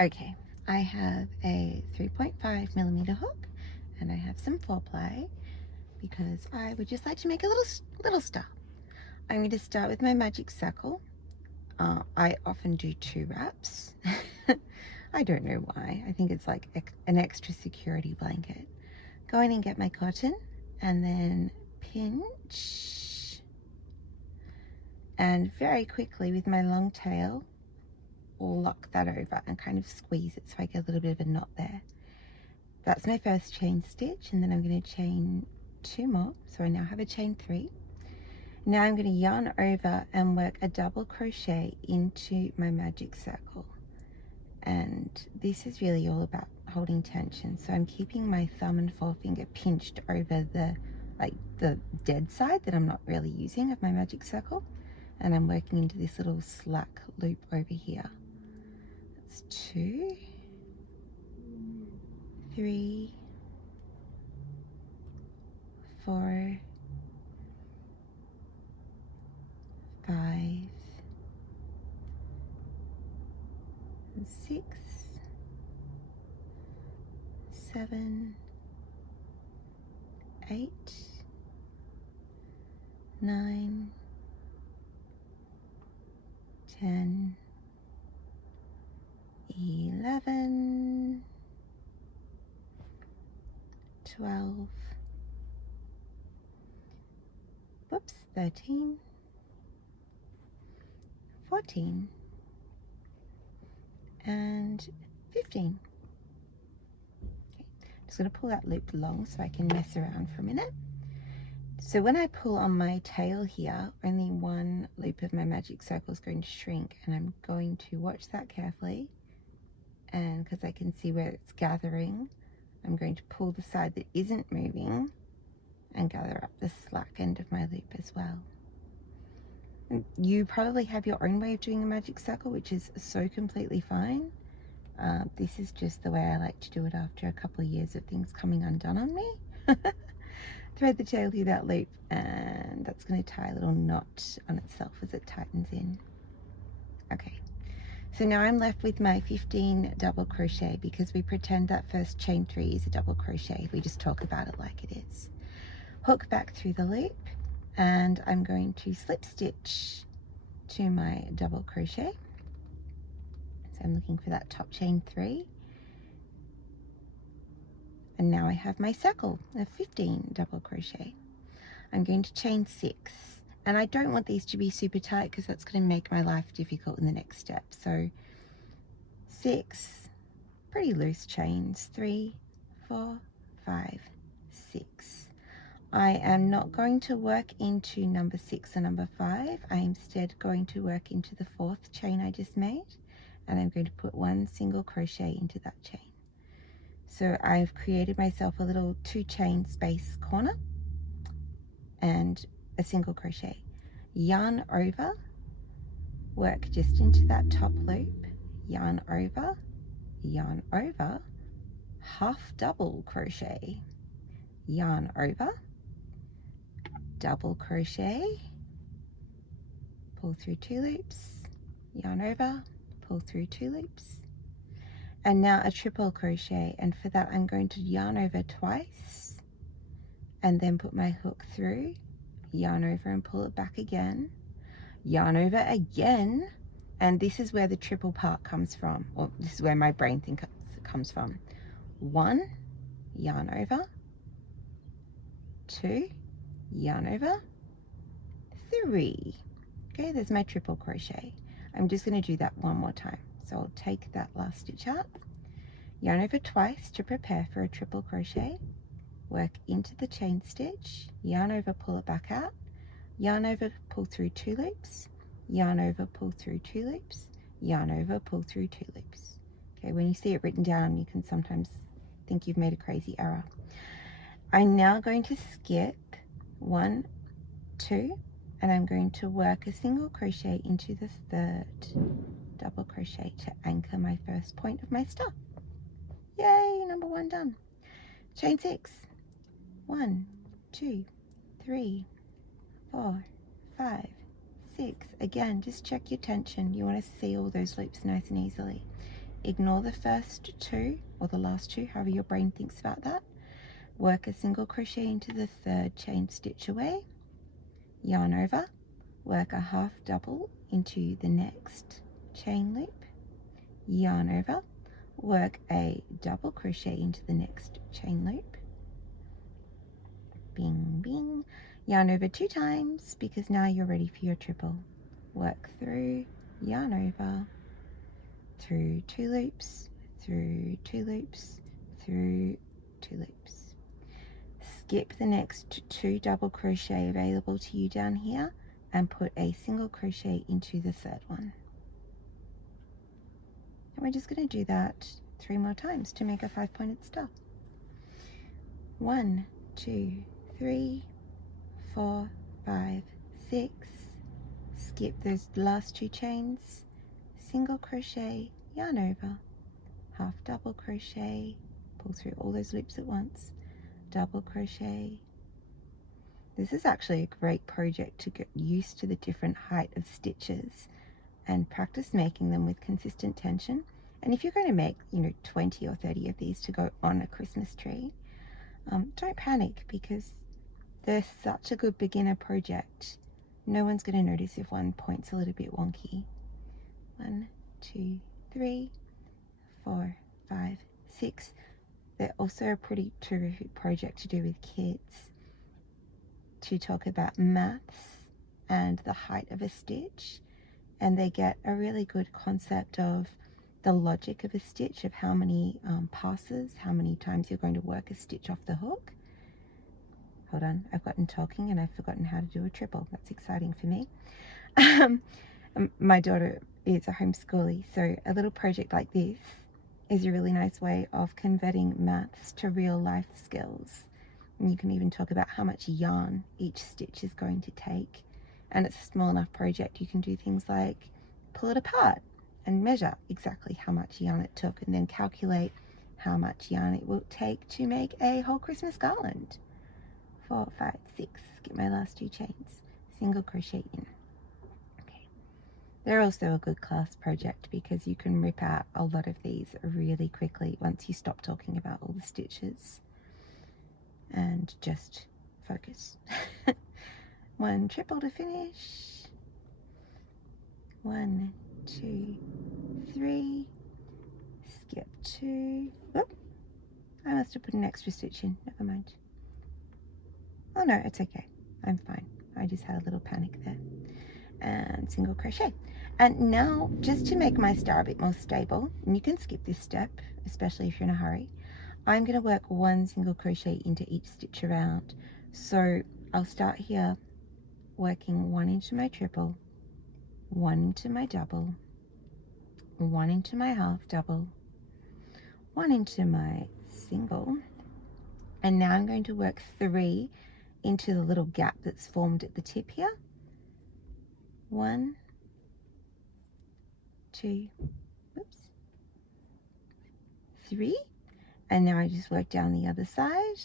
Okay, I have a 3.5mm hook and I have some 4-ply because I would just like to make a little star. I'm going to start with my magic circle. I often do 2 wraps. I don't know why. I think it's like an extra security blanket. Go in and get my cotton and then pinch, and very quickly with my long tail lock that over and kind of squeeze it so I get a little bit of a knot there. That's my first chain stitch, and then I'm going to chain 2 more, so I now have a chain 3. Now I'm going to yarn over and work a double crochet into my magic circle, and this is really all about holding tension. So I'm keeping my thumb and forefinger pinched over the dead side that I'm not really using of my magic circle, and I'm working into this little slack loop over here. That's 2, 3, 4, 5, 6, 7, 8, 9, 10, 11, 12, whoops, 13, 14, and 15. Okay, just going to pull that loop long so I can mess around for a minute. So when I pull on my tail here, only one loop of my magic circle is going to shrink, and I'm going to watch that carefully, and because I can see where it's gathering, I'm going to pull the side that isn't moving and gather up the slack end of my loop as well. You probably have your own way of doing a magic circle, which is so completely fine. This is just the way I like to do it after a couple of years of things coming undone on me. Thread the tail through that loop, and that's going to tie a little knot on itself as it tightens in. Okay, so now I'm left with my 15 double crochet, because we pretend that first chain 3 is a double crochet. We just talk about it like it is. Hook back through the loop, and I'm going to slip stitch to my double crochet. So I'm looking for that top chain 3, and now I have my circle of 15 double crochet. I'm going to chain 6, and I don't want these to be super tight because that's going to make my life difficult in the next step. So 6 pretty loose chains, 3, 4, 5, 6. I am not going to work into number 6 and number 5. I am instead going to work into the 4th chain I just made, and I'm going to put 1 single crochet into that chain. So I've created myself a little 2 chain space corner and a single crochet. Yarn over, work just into that top loop, yarn over, half double crochet, yarn over, double crochet, pull through 2 loops, yarn over, pull through 2 loops, and now a triple crochet. And for that I'm going to yarn over twice and then put my hook through, yarn over and pull it back again, yarn over again, and this is where the triple part comes from, or this is where my brain thinks it comes from. 1, yarn over, 2, yarn over, 3. Okay, there's my triple crochet. I'm just going to do that one more time. So I'll take that last stitch out, yarn over twice to prepare for a triple crochet, work into the chain stitch, yarn over, pull it back out, yarn over, pull through 2 loops, yarn over, pull through 2 loops, yarn over, pull through 2 loops. Okay, when you see it written down, you can sometimes think you've made a crazy error. I'm now going to skip 1, 2, and I'm going to work a single crochet into the 3rd double crochet to anchor my first point of my star. Yay, number 1 done. Chain 6, 1, 2, 3, 4, 5, 6. Again, just check your tension. You want to see all those loops nice and easily. ignore the first two or the last two, however your brain thinks about that. Work a single crochet into the third chain stitch away, yarn over, work a half double into the next chain loop, yarn over, work a double crochet into the next chain loop, bing bing, yarn over 2 times because now you're ready for your triple. Work through, yarn over, through 2 loops, through 2 loops, through 2 loops. Skip the next 2 double crochet available to you down here and put a single crochet into the third one. And we're just going to do that 3 more times to make a 5-pointed star. 1, 2, 3, 4, 5, 6. Skip those last 2 chains, single crochet, yarn over, half double crochet, pull through all those loops at once, double crochet. This is actually a great project to get used to the different height of stitches and practice making them with consistent tension. And if you're going to make 20 or 30 of these to go on a Christmas tree, don't panic because they're such a good beginner project. No one's going to notice if one point's a little bit wonky. 1, 2, 3, 4, 5, 6. They're also a pretty terrific project to do with kids, to talk about maths and the height of a stitch, and they get a really good concept of the logic of a stitch, of how many passes, how many times you're going to work a stitch off the hook. Hold on, I've gotten talking and I've forgotten how to do a triple. That's exciting for me. My daughter is a homeschoolie, so a little project like this is a really nice way of converting maths to real life skills. And you can even talk about how much yarn each stitch is going to take. And it's a small enough project, you can do things like pull it apart and measure exactly how much yarn it took, and then calculate how much yarn it will take to make a whole Christmas garland. 4, 5, 6, get my last 2 chains, single crochet in. Okay, they're also a good class project because you can rip out a lot of these really quickly once you stop talking about all the stitches and just focus. 1 triple to finish. 1, 2, 3, skip 2. Whoop, I must have put an extra stitch in, never mind. Oh no, it's okay, I'm fine. I just had a little panic there. And single crochet. And now, just to make my star a bit more stable, and you can skip this step, especially if you're in a hurry, I'm going to work 1 single crochet into each stitch around. So I'll start here working 1 into my triple, 1 into my double, 1 into my half double, 1 into my single, and now I'm going to work 3 into the little gap that's formed at the tip here. 1, 2, oops, 3, and now I just work down the other side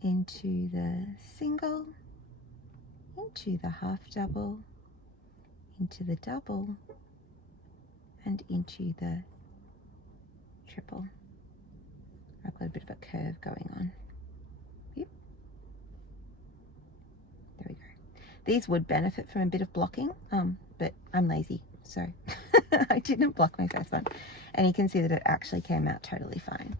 into the single, into the half double, into the double, and into the triple. I've got a bit of a curve going on. Yep. There we go. These would benefit from a bit of blocking, but I'm lazy, so I didn't block my first one. And you can see that it actually came out totally fine.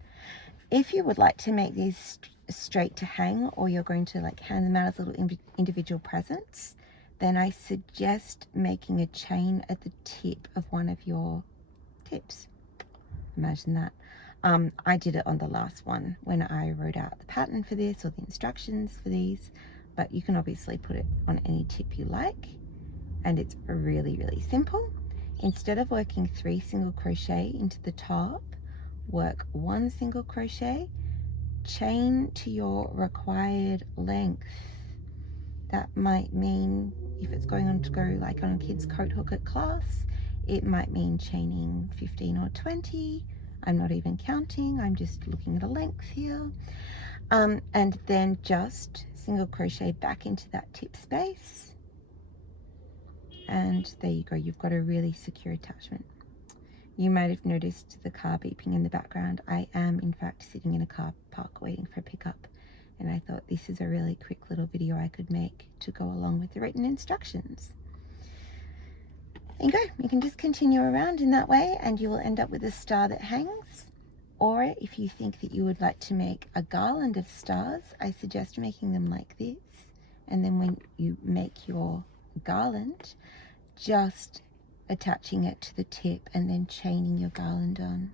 If you would like to make these straight to hang, or you're going to like hand them out as little individual presents, then I suggest making a chain at the tip of one of your tips. Imagine that. I did it on the last one when I wrote out the pattern for this or the instructions for these, but you can obviously put it on any tip you like, and it's really, really simple. Instead of working 3 single crochet into the top, work 1 single crochet, chain to your required length. That might mean, if it's going on to go like on a kid's coat hook at class, it might mean chaining 15 or 20. I'm not even counting, I'm just looking at a length here. And then just single crochet back into that tip space. And there you go, you've got a really secure attachment. You might have noticed the car beeping in the background. I am in fact sitting in a car park waiting for pickup, and I thought this is a really quick little video I could make to go along with the written instructions. And go, you can just continue around in that way and you will end up with a star that hangs. Or if you think that you would like to make a garland of stars, I suggest making them like this. And then when you make your garland, just attaching it to the tip and then chaining your garland on.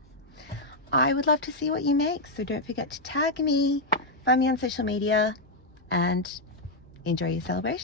I would love to see what you make, so don't forget to tag me, find me on social media, and enjoy your celebration.